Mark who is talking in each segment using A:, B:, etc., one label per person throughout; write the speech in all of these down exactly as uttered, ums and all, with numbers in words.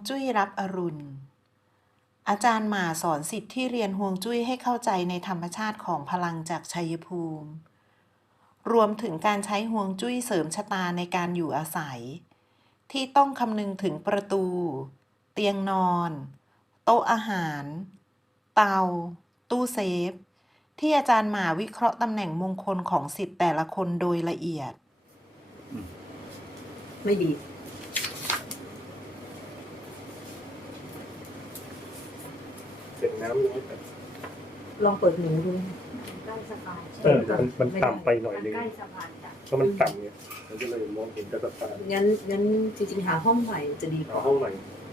A: จุ้ยรับอรุณอาจารย์หม่าสอนศิษย์ที่เรียนฮวงจุ้ยให้เข้าใจในธรรมชาติของพลังจากชัยภูมิรวมถึงการใช้ฮวงจุ้ยเสริมชะตาในการอยู่อาศัยที่ต้องคำนึงถึงประตูเตียงนอนโต๊ะอาหารเตาตู้เซฟที่อาจารย์หม่าวิเคราะห์ตำแหน่งมงคลของศิษย์แต่ละคนโดยละเอียด
B: ไม่ดี
C: เสียงน้ำน้อยแต่
B: ลองเปิดหูดู
D: ใกล้สะพานใช่
C: เออ
D: ไหม
C: มันมันต่ำไปหน่อยนึง
D: ใกล้สะพานจ้ะ
C: เพราะมันต่ำเนี่ยมันก็เลยมองเห็นแต่สะพาน
B: งั้นงั้นจริงๆหาห้องใหม่จะดีก
C: เอา
B: ว่า
C: ห้องไหน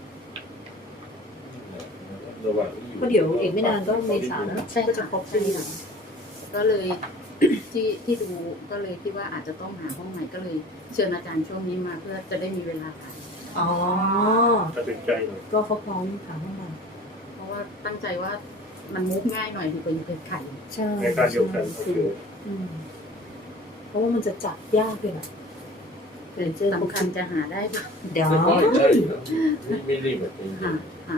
B: เพราะเดี๋ยวอีกไม่นานก็เมษาแล้วก็จะครบปีแล้ว
D: ก็เลย ที่ที่ดูก็เลยคิดว่าอาจจะต้องหาห้องใหม่ก็เลยเชิญอาจารย์ช่วงนี้มาเพื่อจะได้มีเวลาขาย
B: อ๋อ
C: ตัดสินใจหน่อย
B: ก็เขาพร้อมหาห้องใหม่
D: เพราะว่าตั้งใจว่ามันมุกง่ายหน่อยดีกว่าอยู่เป็นไข่
B: ใช่
C: ในการเดียวกันโอเค
B: อืมเพราะว่ามันจะจัดยากเลยนะเดี๋ยวเจอ
D: สำคัญจะหาได้
B: เดี๋ยว
E: ไม่ค่อยใช่ไม่ไม่รีบแบบนี้
D: หาหา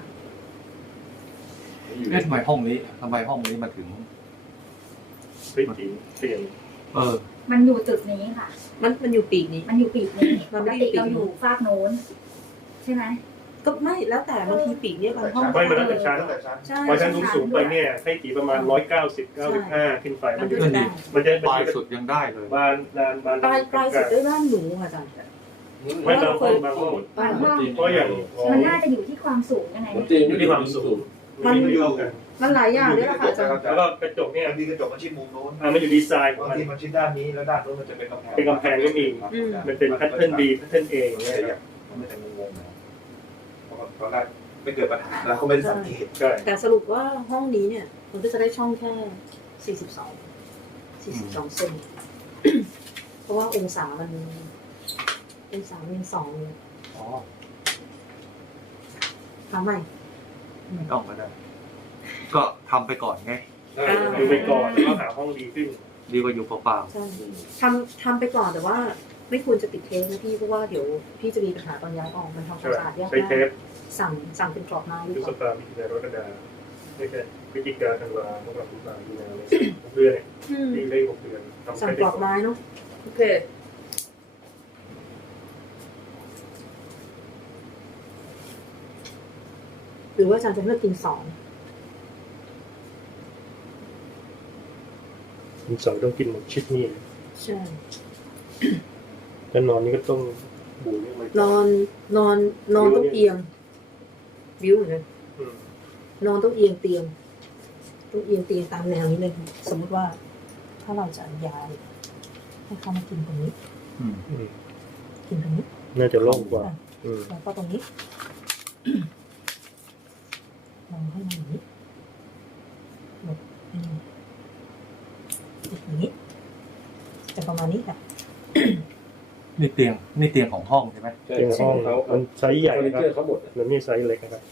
E: เอ๊ะทำไมห้องนี้ทำไมห้องนี้มาถึง
C: เฮ้ยจริงเปลี่ยน
E: เออ
F: มันอยู่ตึกนี้ค่ะ
B: มันมันอยู่ปีกนี้
F: มันอยู่ปีกนี้
B: มั
F: ป
B: น
F: ก
B: ไม่ได้
F: ติ
B: ปีก
F: เราอยู่ฝากโน้น ใช่ไหม
B: ก็ไม่แล้วแต่บางทีปีกเนี่ยบางห้อง
C: ไม่มันแล้วแต่ชั้น
B: ใช่
C: พอชั้นสูงๆไปเนี่ยให้ตีประมาณร้อยเก้าสิบเก้าสิบห้าขึ้นไปมันจะ
B: ก็ได้
C: มันจะ
E: ปลายสุดยังได้เลย
C: บานบานบาน
B: ปลายปลายสุดด้วยบ้านหนูค่ะอาจารย์
C: ไม่บางห้องบางห้อง
F: บางห้อง
C: เพราะอย่าง
F: มันน่าจะอยู่ที่ความสูงยังไง
E: มันจีน
C: อยู่ที่ความสูง
B: มัน
C: ไม่เท่ากัน
B: มันหลายอย่างด้วยล่ะค่ะอาจารย์
C: แล้วก็กระจกเนี่ย
G: บางทีกระจกมันชิดมุมโน้น
C: อ่ามันอยู่ดีไซน์ของ
G: บาง
C: มัน
G: ทีมันชิดด้านนี้แล้วด้านโน้นมันจะเป็นกำแพง
C: เป็นกำแพงก็มี มันเป็นแพทเทิร์น B แพทเทิร์น A อย่างเงี้ยครับ
G: มันไม่ใช่งงๆนะเพราะตอนแรกไม่เกิดปัญหาแล้วเขาไม่ได้สังเกต
C: ใช่
B: แต่สรุปว่าห้องนี้เนี่ยมันก็จะได้ช่องแค่สี่สิบสอง สี่สิบสองเซน เพราะว่าองศามันองศามันสองเลย
E: อ๋อ
B: ทำใหม่
E: ไม่ต้องก็ได้ ก็ทำไปก่อนไง
C: ดูไปก่อนแล้วก็หาห้องดีขึ้น
E: ดีกว่าอยู่เปล่า
B: ใช่ทำทำไปก่อนแต่ว่า ไม่ควรจะติดเทปนะพี่เพราะว่าเดี๋ยวพี่จะมีปัญหาตอนย้ายออกมันทำความ
C: ใช่ไหม
B: สะอาดยาก
C: ใช้
B: มา
C: เท
B: ก
C: ป
B: สั่งสั่งเป็นกรอบไม้ดี
C: ดู
B: ก
C: ส
B: ว่า
C: ตาร์มิถุนายนกรกฎาไม่ใช่พฤศจิกาธันวาพวกเราตุลามีนาเลยหกเดือนเนี่ย
B: อืม
C: ตีได้หกเดือนทำ
B: สั่ง
C: แค่
B: กรอบไม้เนาะโอเคหรือว่าอาจารย์จะเลือกกินสอง
C: คุณสองต้องกินหมดชิดนี่
B: ใช่
C: แล้วนอนนี่ก็ต้องบูนนี่มัน
B: นอนนอนนอนต้องเอียงบิวเหมือนกัน
C: อืม
B: นอนต้องเอียงเตียงต้องเอียงเตียงตามแนวนี้เลยค่ะสมมติว่าถ้าเราจะย้ายให้เขามากินตรงนี้
E: ๆอืม
C: อืม
B: กินตรงนี้
C: น่าจะโล่งกว่าอืม
B: แล้วก็ตรงนี้มองให้มันอย่างนี้หลบให้มันอย่างนี้จะประมาณนี้ค่ะ
E: นี่เตียงนี่เตียงของห้องใช่ไหม
C: เตียงห้องเขามันไซส์ใหญ่
E: เฟอร์นิ
C: ครั
E: เจอร์
C: บ
E: เขาหมด
C: มันไม่ไซส์เล็กนะครับ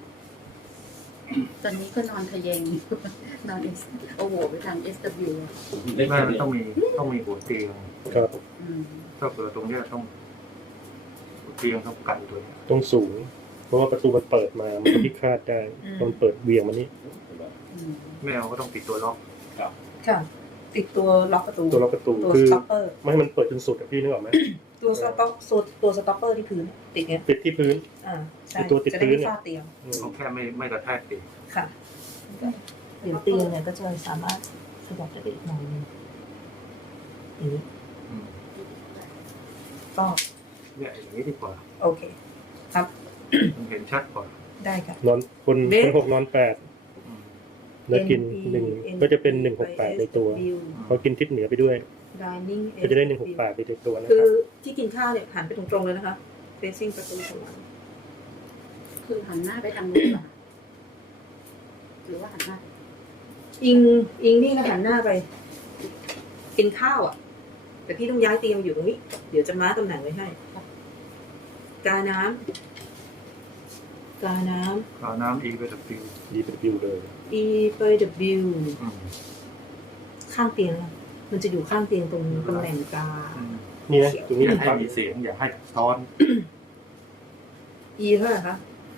D: ตอนนี้ก็นอนทะแยงอยู่นอนเอสโอ้โหไปทาง เอส ดับเบิลยู
E: ไม่มันต้องมีต้องมีหัวเตียง
C: ครับ
D: อืม
E: ถ้าเกิดตรงเนี้ยต้องหัวเตียงต้องกันตัวเนี้ย
C: ต้องสูง เพราะว่าประตูมันเปิดมา มันก็พิฆาตได้มันเปิดเวียงมันนี่
D: อืม
E: ไม่เอาก็ต้องติดตัวล็อก
B: ค่ะ ติดตัวล็อกประตู
C: ตัวล็อกประตู
B: ตัว
C: คือ
B: สต็อปเปอร์
C: ไม่ให้มันเปิดจนสุดอะพี่นึกออกไหม
B: ตัวสต็อปตัวตัวสต็อปเปอร์ที่พื้นติดเนี้ย
C: ติดที่พื้น
B: อ่าใช่
C: ไอ้ตัวติด
B: จะได้
C: พื้น
B: ไม่
C: เนี่ย
B: ฟาดเตียง
C: อืม
E: เขาแค่ไม่ไม่กระแทกเตียง
B: ค่ะเดี๋ยวเตียงเนี่ยก็จะสามารถขยับได้อีกหน่อยนึงอย่างนี้
E: อืม
B: ก็
E: เนี่ยอย่างนี้ดีกว่า
B: โอเค ครับ
E: มันเห็นชัดกว่า
B: ได้ค่ะ
C: นอนคน
B: เบ๊ะ
C: คนหกนอนแปด
E: อืม
C: แล้วกินหนึ่งก็จะเป็นหนึ่งหกแปดในตัวพอกินทิศเหนือไปด้วย
B: dining
C: ก็จะได้หนึ่งหกแปดไปในตัวนะค
B: คือ
C: รับ
B: ที่กินข้าวเนี่ยหันไปตรงๆเลยนะคะ facing ประตูสวรรค์
D: คือหันหน้าไปทางนู้นเหรอหรือว่าหันหน้าไป
B: อิงอิงนี่นะหันหน้าไป กินข้าวอ่ะ แต่พี่ต้องย้ายเตียงมาอยู่ตรงนี้ เดี๋ยวจะมาร์คตำแหน่งไว้ให้ กาน้ำกาน้
E: เอาน้ำอีไปดับฟิว
C: ดีเป็นวิวเลย
B: ำ E ไป W
E: อืม
B: ข้างเตียงนะมันจะอยู่ข้างเตียงตรงตำแหน่งกา
E: อืม
C: นี่นะตรงนี้
E: อย่า
C: เป็น
E: ให้
C: ปั๊ม
E: มีเสียงอย่าให้ซ้อน
B: E เท่าไหร่คะ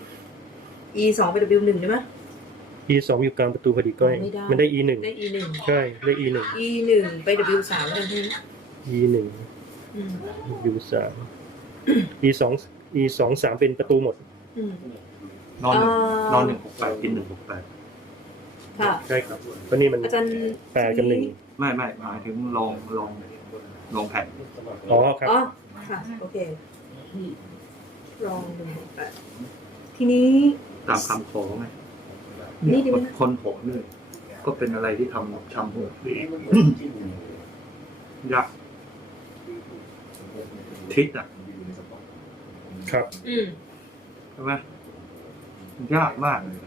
B: E สองไป W หนึ่งได้ไหม
C: E สองอยู่กลางประตูพอดีก้อย
B: ไม่ได้
C: มันได้ E หนึ่ง
B: ได้ E หนึ่ง
C: ใช่ได้ E หนึ่ง
B: E หนึ่งไป W สามกันใช่ไหม
C: E หนึ่ง
B: อืม
C: U สาม E สอง E สองสามเป็นประตูหมด
B: อืม
G: นอนหนึ่ง
B: อ่าน
G: นอนหนึ่งหกแปดกินหนึ่งหกแปด
B: ค่ะ
C: ใช่ครับเพราะนี่มัน
B: อาจารย์
C: แปดกับหนึ่ง
G: ไม่ไม่หมายถึงลองลองลองแผ่น
C: อ๋อครับ
B: อ๋อค่ะโอเคลองดูแต่ทีนี้
G: ตามคำขอไง
B: นี่ดีไหม
G: คนผมเนี่ยก็เป็นอะไรที่ทำชำหัวยากทิศอ่ะ
C: ครับ
B: อืม
G: ใช่ไหมมันยากมากเลย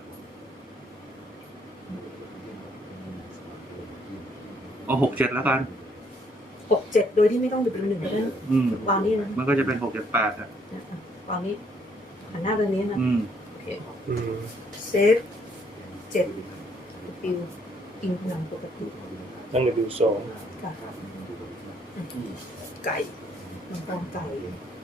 G: เอาหกเจ็ดแล้วกัน
B: หกเจ็ดโดยที่ไม่ต้องดูเป็นหนึ่งก็ได้
G: อืม
B: วางนี่นะ
G: มันก็จะเป็นหกเจ็ดแปดอ่ะ
B: วางนี้หันหน้าตรงนี้นะ
G: อืม
B: โอเค
C: อืม
B: เซฟเจ็ดปิวอิงพลังปกติ
C: ตั้ง W สอง
B: ค่ะไก่มังกรไก่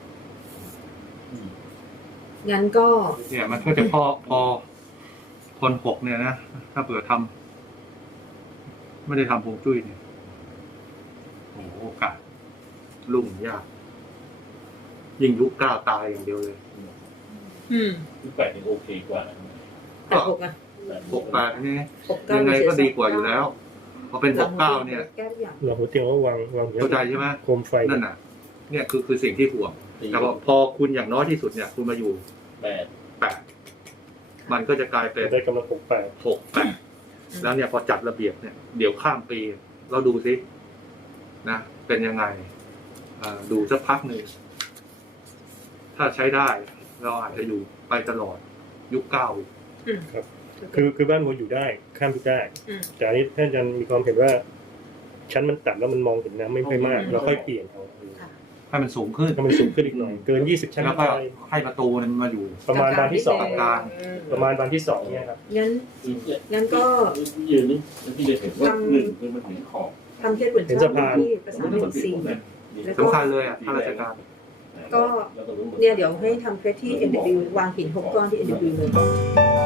B: งั้นก็
G: เนี่ยมันก็จะพอพอคนหกเนี่ยนะถ้าเผื่อทำไม่ได้ทำฮวงจุ้ยเนี่ยโอ้โหโอกาสลุ่งยาก ยิ่งยุคเก้าตายอย่างเดียวเลย
B: อืม
E: แปดนี่โอเคกว่า
B: แปดหกอ่ะ
G: หกแปดนี่
B: หกเก้า
G: ยังไงก็ดีกว่าอยู่แล้วพอเป็นหกเก้าเนี่ย
B: แก้ทุกอย่าง
C: เราหัวเตียงว่าวางวางอย่าง
G: เข้าใจใช่ไหม
C: โคมไฟ
G: นั่นน่ะ เนี่ยคือคือสิ่งที่ห่วง แต่ว่าพอคุณอย่างน้อยที่สุดเนี่ย คุณมาอยู่
E: แปด
G: แปดมันก็จะกลายเป็น
C: ได้กำลังหกแปด
G: หกแปดแล้วเนี่ยพอจัดระเบียบเนี่ย เดี๋ยวข้ามปี เราดูซินะ เป็นยังไงอ่าดูสักพักหนึ่งถ้าใช้ได้ เราอาจจะอยู่ไปตลอดยุคเก้า
C: คือคือบ้านผมอยู่ได้ข้ามไปได้
B: อืม
C: แต่อันนี้ท่านอาจารย์มีความเห็นว่า ชั้นมันต่ำแล้วมันมองเห็นน้ำไม่ค่อยมาก เราค่อยเปลี่ยนเอา
G: ให้มันสูงขึ้น
C: ถ้ามันสูงขึ้นอีกหน่อย เกินยี่สิบชั้น
G: แล้ว
C: ไป
G: ก็ให้ประตูมันมาอยู่
C: ประมาณบานที่สอง
G: กลาง
C: ประมาณบานที่สองเนี่ยครับ
B: งั้น งั้นก็
E: ยืนนี่ที่จะเห็นว่าหนึ่งคือมันถึงขอบ
B: ทำเคสเหมือน
C: เห็นสะพาน
B: ที่ประสานงานซีแล้วก็
G: สำคัญเลยอ่ะข้าราชการ
B: ก็เนี่ยเดี๋ยวให้ทำเคสที่ เอ็น ดับเบิลยู วางหินหกก้อนที่ เอ็น ดับเบิลยู เลย